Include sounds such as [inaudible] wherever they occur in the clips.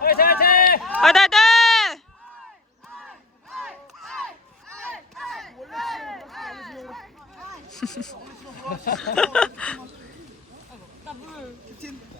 화이팅 화이팅!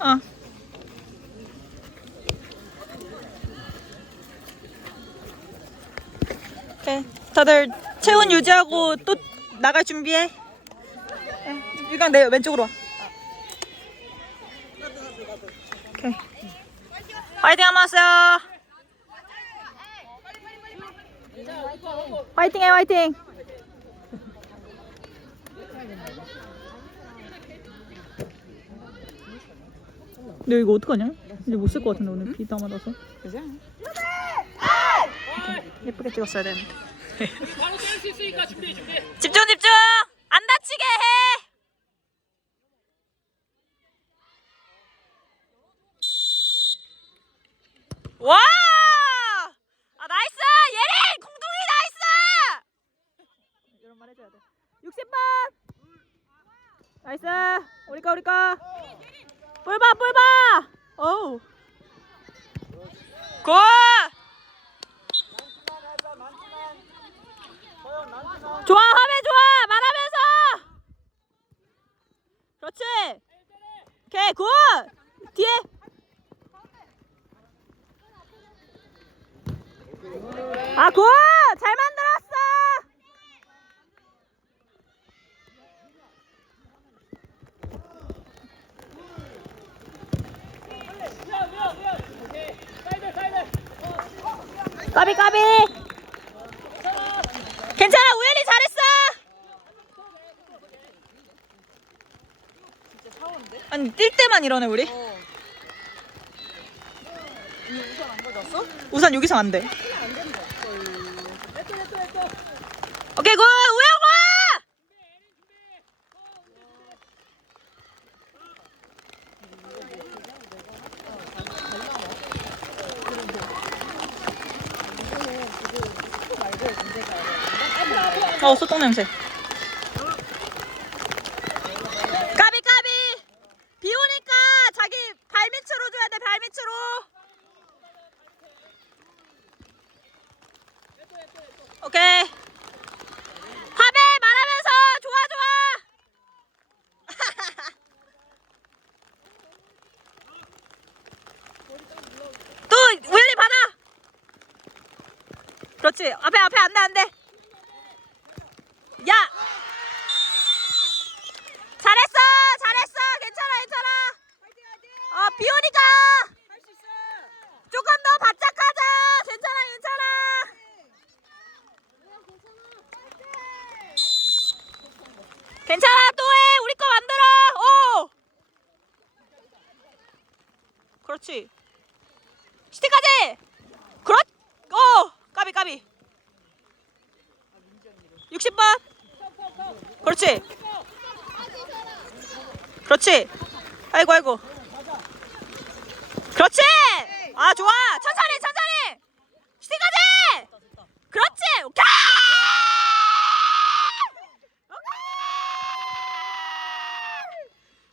어. 오케이. 다들 체온 유지하고 또 나갈 준비해. 응, 유강 내 왼쪽으로 와. 오케이. 화이팅 한번 하세요. 화이팅해 화이팅. 근데 이거 어떡하냐? 이제 못 쓸 것 같은데 오늘 비다 맞아서. 예쁘게 찍었어야 되는데. 바로 뗄수 있으니까 준비해 준비해. 집중 집중. 안 다치게 해. 와! 아 나이스! 예린! 공동이 나이스! 이런 말 해줘야 돼. 60번! 나이스! 우리 거 우리 거. 뿔봐 뿔봐! 어우. 굿! 좋아 화면 좋아 말하면서 그렇지 오케이 굿! 뒤에! 아 굿 잘 만들었어! 까비 까비! 괜찮아 우연히 잘했어 아니 뛸 때만 이러네 우리? 우선 안 가져왔어? 우산 여기서 안돼. 오케이 굿! 우영 와 어, 소똥 냄새. 까비 까비. 비 오니까 자기 발밑으로 줘야 돼. 발밑으로. 오케이. 화배 말하면서 좋아 좋아. 또 우연히 받아. 그렇지. 앞에 앞에 안돼 안돼. 야! 잘했어! 잘했어! 괜찮아, 괜찮아! 어, 비 오니까! 조금 더 바짝 하자! 괜찮아, 괜찮아! 괜찮아, 또 해! 우리 거 만들어! 오! 그렇지. 시티까지! 그렇! 오! 까비, 까비. 60번. 그렇지. 그렇지. 아이고 아이고. 그렇지. 아 좋아. 천천히 천천히. 시티까지. 그렇지. 오케이.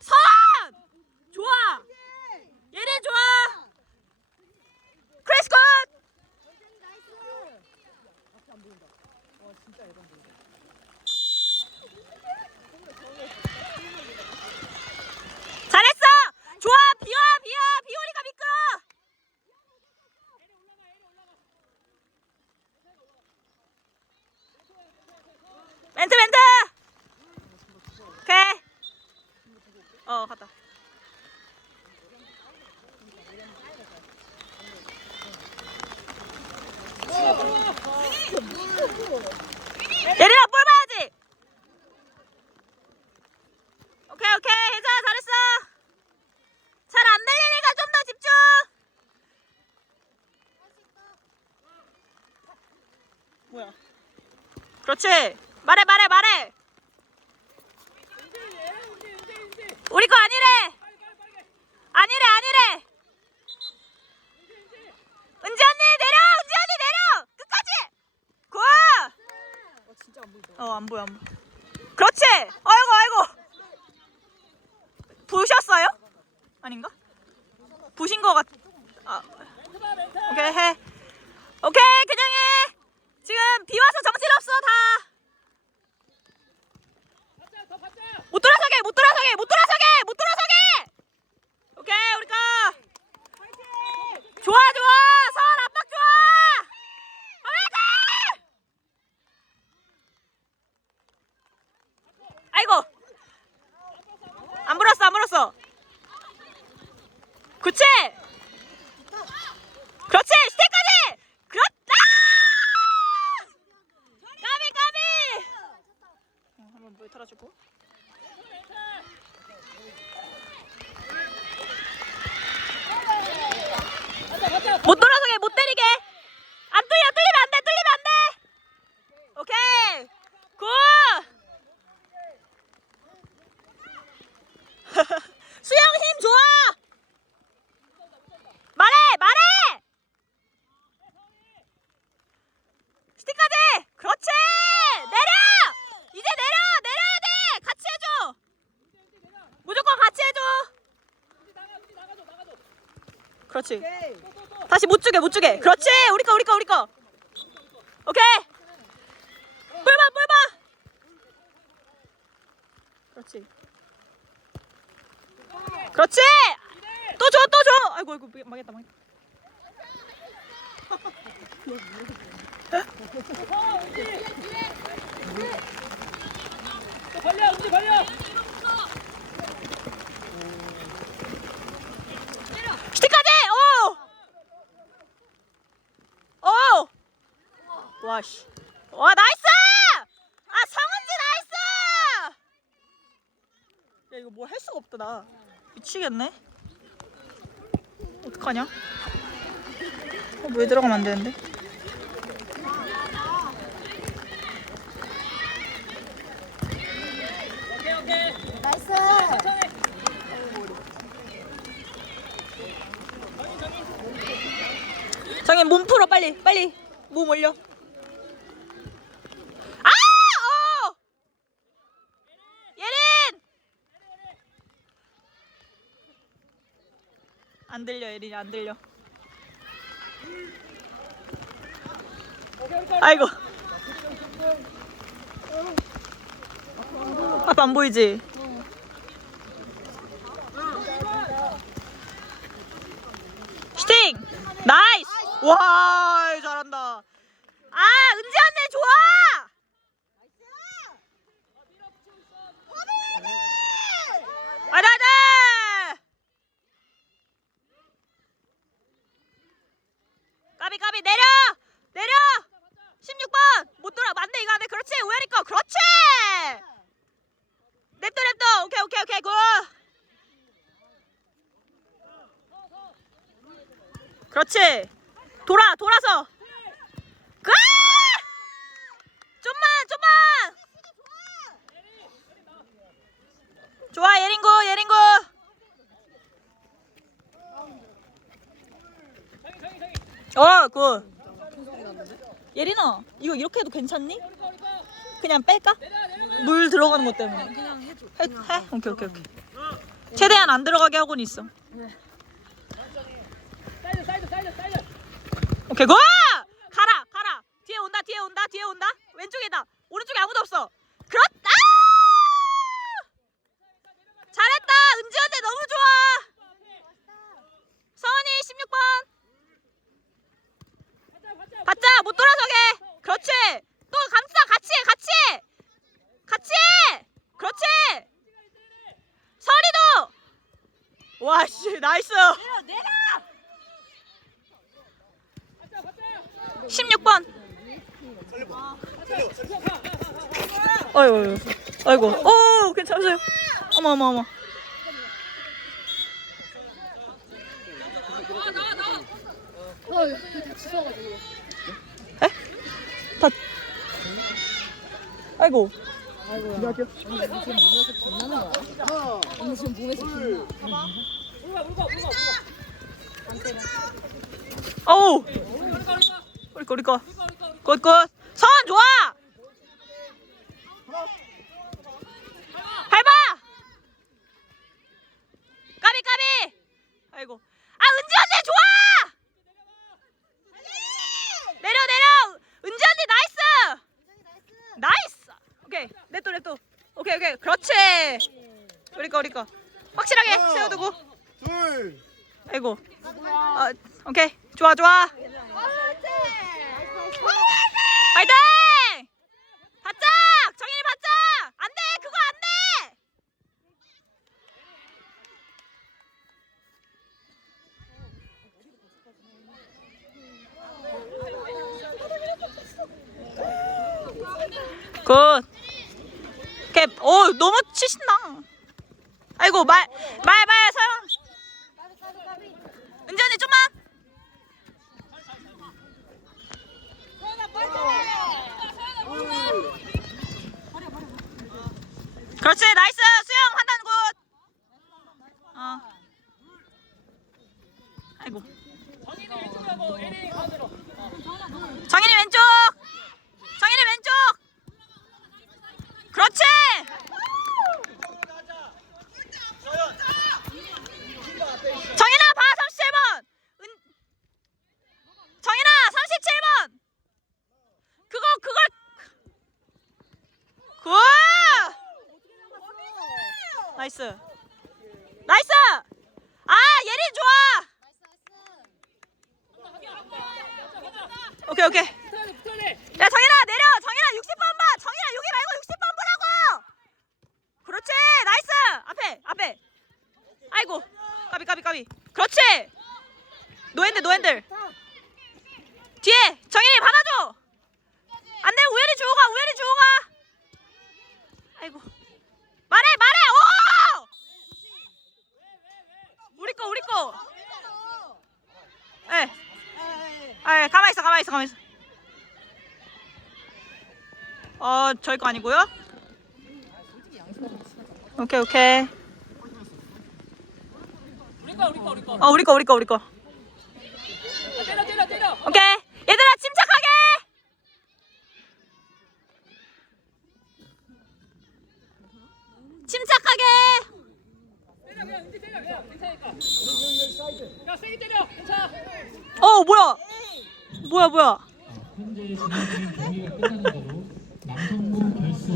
선. 좋아. 얘네 좋아. 크리스 컷. 잘했어! 좋아! 비와! 비와! 비 오니까 미끄러! 멘트 멘트! 오케이. 어 갔다. 예린아 볼 봐야지! 오케이 오케이. 혜자 잘했어. 잘 안 들리니까 좀 더 집중! 뭐야? 그렇지 말해 말해 말해 우리 거 아니래 아니래 아니래 은지 언니 내려 은지 언니 내려 끝까지 굿 어, 진짜 안 보이더라. 어, 안 보여, 안 보여. 그렇지! 아이고, 아이고! 보셨어요? 아닌가? 부신 거 같. 아, 오케이 해. 오케이 그냥 해. 지금 비 와서 정신 없어 다. 바짝 더 바짝 못 돌아서게 못 돌아서게 못 돌아서게 못 돌아서게. 오케이 우리 거. 좋아 좋아 선 압박 좋아. 화이팅! 아이고 안 불었어 안 불었어. 그치? 그렇지 스테까지 그렇다. 까비 까비. 어, 한번 물 털어주고. 바짝 바짝 못 돌아서게 못 때리게 안 뚫려 뚫리면 안돼 뚫리면 안돼 오케이 굿 수영 힘 좋아 말해 말해 스틱까지 그렇지 내려 이제 내려 내려야 돼 같이 해줘 무조건 같이 해줘 나가 우리 나가줘 나가줘 그렇지. 다시 못 주게 못 주게 그렇지. 우리 거 우리 거 우리 거. 오케이. 뿔봐 뿔봐. 그렇지. 그렇지. 또 줘 또 줘. 아이고 아이고 망했다 망했다. 또 벌려 우지 벌려 슈팅까지 오오 와씨. 와 나이스! 아 성은지 나이스! 야 이거 뭐 할 수가 없다 나. 미치겠네. 어떡하냐? 어, 왜 들어가면 안 되는데? 나이스. 정인 몸 풀어 빨리 빨리. 몸 올려 아! 어! 예린! 안 들려 예린이 안 들려 아이고 아빠 안 보이지? 슈팅! 나이스! 와 잘한다 아 은지 언니 좋아! 아다 아다! 까비 까비 내려! 내려! 16번! 못 돌아. 맞네 이거 안돼. 그렇지 우열이 거. 그렇지! 냅둬 냅둬. 오케이 오케이 오케이. 굿 그렇지. 돌아 돌아서. 그! 좀만 좀만! 좋아 예린고 예린고 상이 상이 상이 어 굿 예린아 이거 이렇게 해도 괜찮니? 그냥 뺄까? 물 들어가는 것 때문에. 그냥 해줘. 해? 해? 오케이 오케이 오케이. 최대한 안 들어가게 하고는 있어. 사이드 사이드 사이드 사이드 오케이 고! 가라 가라. 뒤에 온다 뒤에 온다 뒤에 온다. 왼쪽이다. 오른쪽에 아무도 없어. 그렇다. 잘했다. 은지언니 너무 좋아. 서은이 16번. 바짝 바짝 받자 못 돌아서게. 그렇지. 또 감싸 같이 해 같이 해. 같이 해. 그렇지. 서리도. 와씨 나이스. 바짝 바짝 16번. 아이고, 아이고, 오, 괜찮으세요? 어머, 어머, 어머. 에? 다. 아이고. 울가 울가 울가 어우, 울가 울가 울 가 우리 거, 우리 거. 울가 울가 굿, 굿. 선 좋아. 밟아. 까비, 까비. 아이고. 아 은지 언니 좋아. 내려 내려. 은지 언니 나이스. 나이스. 오케이 냅둬 냅둬. 오케이 오케이 그렇지. 우리 거 우리 거. 확실하게 세워두고. 둘. 아이고. 아 오케이 좋아 좋아. 파이팅! 바짝! 정인이 바짝! 안 돼! 그거 안 돼! 굿. 오케이. 오, 너무 치신다. 아이고, 말, 말, 말, 서영. 은지언니 좀만. 그렇지 나이스 수영 판단 굿. 어. 아이고. 정인이 왼쪽으로 하고 에리 가운데로. 어. 정인이 왼쪽. 정인이 왼쪽. 그렇지. 정인아 봐 37번. 은... 정인아 37번. 그거 그걸 굿. 나이스. 나이스. 아 예린 좋아. 오케이 오케이. 붙어야 돼, 붙어야 돼. 야 정인아 내려 정인아 60번 봐 정인아 여기 말고 60번 보라고 그렇지 나이스 앞에 앞에 아이고 까비 까비 까비 그렇지 노핸들 노핸들 뒤에 정인이 받아줘 안돼 우연히 주고 가 우연히 주고 가 아이고 말해 말해 오 우리 거 우리 거 예. 아, 가만 있어, 가만 있어, 가만 있어. 어, 저희 거 아니고요. 오케이, 오케이. 우리 거, 우리 거, 우리 거. 어, 우리 거, 우리 거, 우리 거. 아, 때려, 때려, 때려. 오케이. 얘들아, 침착하게. 침착하게. 때려, 그냥 은지 때려, 그냥 괜찮으니까. 야, 세게 때려. 괜찮아. 어, 뭐야? 뭐야, 뭐야? 현재 진행 중인 경기가 끝나는 대로 남성부 결승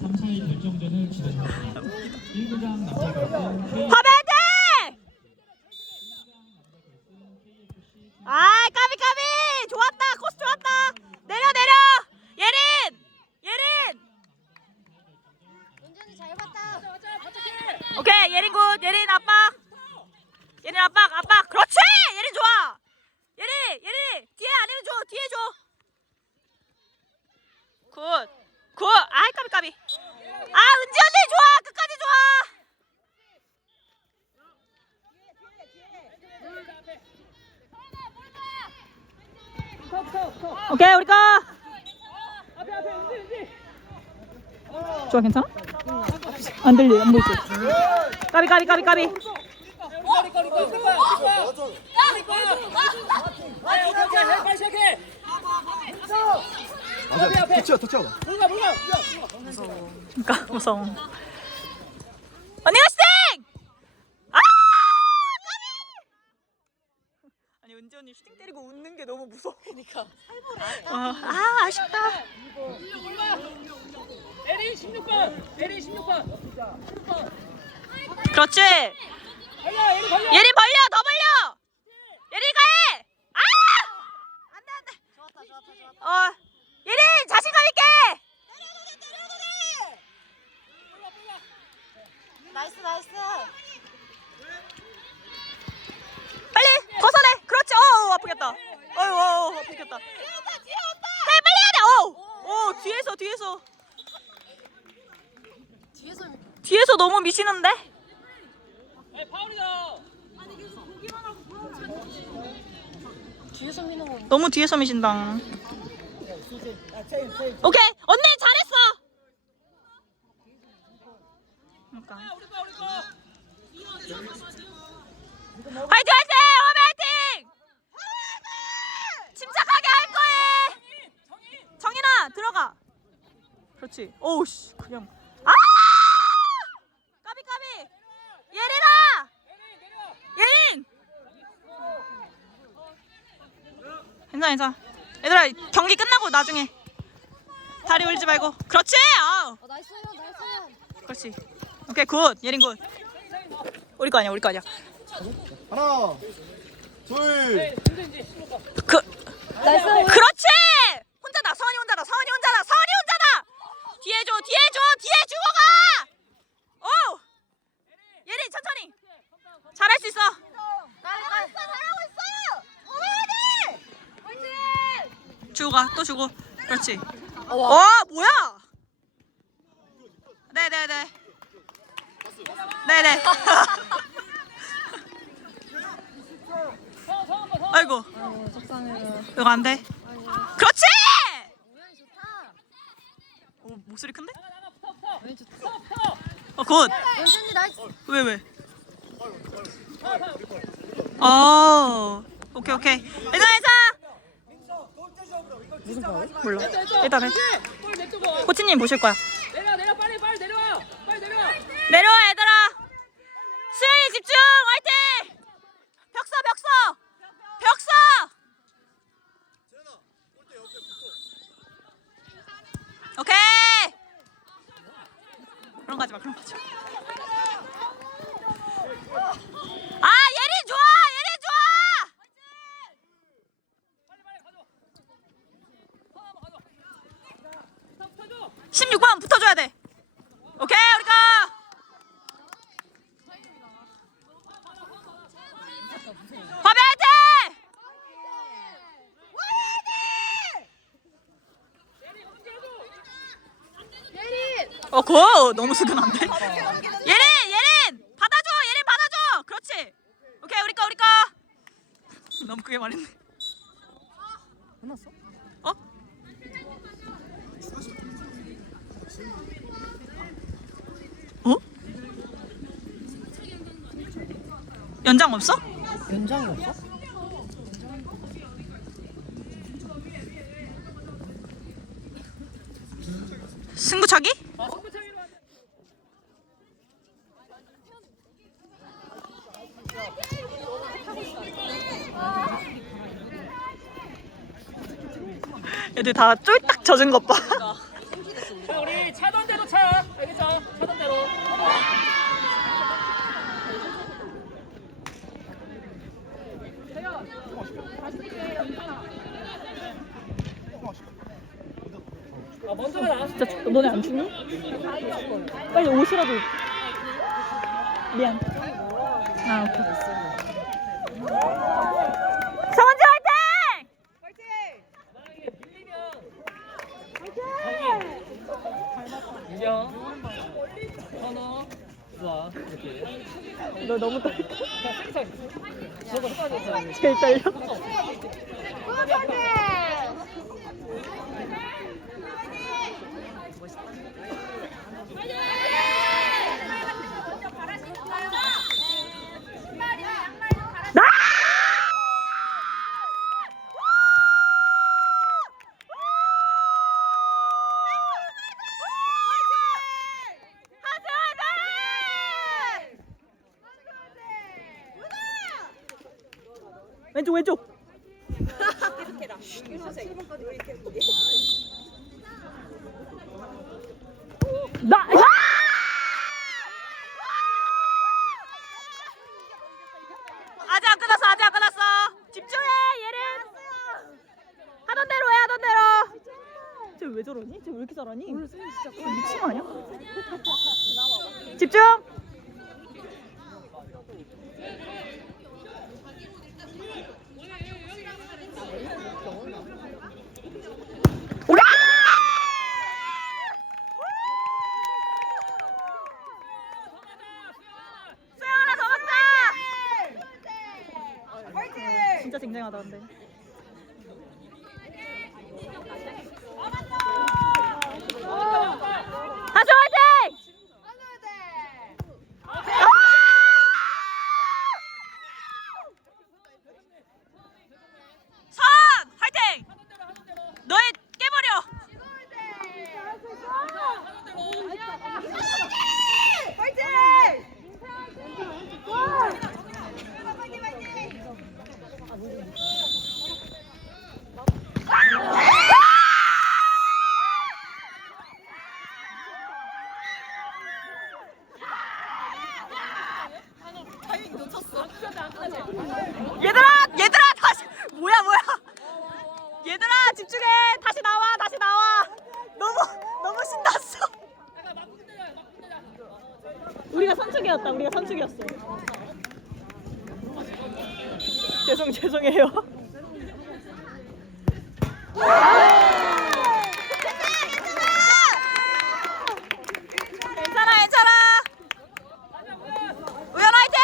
3, 4위 결정전을 진행합니다. 1구장 남자 결승 K 화배팅! 아, 까비 까비. 좋았다. 코스 좋았다. 내려 내려. 예린. 예린. 운전이 잘 봤다. 맞아, 맞아, 바짝해. 오케이 예린 굿. 예린 아빠 예린 아빠 아빠 그렇지! 예린 좋아! 예린 예린. 뒤에 아니면 줘. 뒤에 줘굿굿. 아이 까비 까비. 아 은지 언니 좋아. 끝까지 좋아. 오케이 우리 거. 좋아 괜찮아 안 들리 안 보이지 오케이. 해, 빨리 시작해. 맞아. 터치야, 터치야. 물가, 물가. 그러니까 무서워 언니 화이팅 아 까비 아니 은지 언니 슈팅 때리고 웃는 게 너무 무서워 그러니까 아 아쉽다 16번. 에리 16번. 16번. 그렇지. 예린 벌려 더 벌려 예린이가 해 아! 안돼 안돼 좋았다, 좋았다, 좋았다. 어 예린 자신감 있게 나이스, 나이스. 빨리 벗어내 그렇지 어 아프겠다 어유 어 아프겠다 해 빨리 해야 돼어어 뒤에서 뒤에서 뒤에서 뒤에서 너무 미시는데 네, 파울이다. 너무 뒤에서 미신다 오케이 언니 잘했어! 그러니까. 화이팅 화이팅 화이팅! 침착하게 할 거에 정인아 들어가. 그렇지. 오우씨 그냥 아 까비 까비 예린아 에리 내려. 예린 괜찮아 얘들아 경기 끝나고 나중에 다리 올리지 말고. 그렇지? 아우. 어, 나이스 나이스. 그렇지. 오케이 굿. 예린 굿. 우리 거 아니야 우리 거 아니야. 하나, 둘, 그 나이스. 그렇지 혼자다 서원이 혼자다 서원이 혼자다 서원이 혼자다 뒤에 줘 뒤에 줘 뒤에 주고 가오 예린 천천히 잘할 수 있어 잘했어 잘하고 있어 주고 가 또 주고. 그렇지. 어, 와. 뭐야? 네네네. 네네. [laughs] 아이고. 속상해요 이거 안 돼? 그렇지! 우연히 좋다 오 목소리 큰데? 우연히 좋다 어굿. 은준이 나이스 왜 왜? 어 오케이 오케이 일단 해서 몰라 일단 해. 코치님 모실 거야 내려 내려 빨리 빨리 내려와. 빨리 내려와. 내려와 얘들아 수영이 집중 화이팅 벽서 벽서 벽서 오케이 그런 거 하지 마 그런 거 하지 마. 아 예린 좋아 예린 좋아 빨리 빨리 가져. 서 한번 가져. 자, 붙어줘. 16번 붙어줘야 돼 오케이 우리 거 화배 화이팅 어, 고 너무 수근한데? 예린, 예린, 받아줘, 예린 받아줘. 그렇지. 오케이, 우리 거, 우리 거. [laughs] 너무 크게 말했네. 끝났어? 어? 어? 연장 없어? 연장이 없어? 승부차기? 애들 다 쫄딱 젖은 것 봐. 자, 우리 차던 대로 차. 알겠죠? 차던 대로. 아, 먼저 가라. 진짜 죽- 너네 안 죽니? 빨리 옷이라도. 미안. 아 오케이. 성원지 화이팅! 만약에 밀리면 저기 유경 선호 좋아 이렇게 너 너무 떨려. 자 생선 저거 해봐야 제일 떨려. 나! 왼쪽 왼쪽 나 아직 안 끝났어 아직 안 끝났어 집중해 얘는 하던 대로 해 하던 대로 쟤 왜 저러니? 쟤 왜 이렇게 잘하니? 미친 거 아니야? 집중 오라! 수영 하나 더 먹자! 진짜 쟁쟁하다 근데 하수 화이팅! 선 화이팅! 너의 깨버려! 죄송 죄송해요. 괜찮아 괜찮아. 우연 화이팅!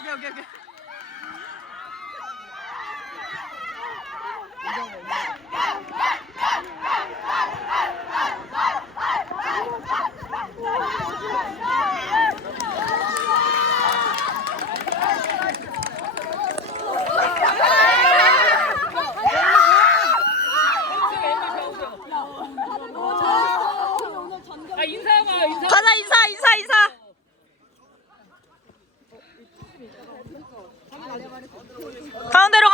오케이 오케이 오케이. 아 인사하고 인사. 가자 인사 인사 인사. 가운데로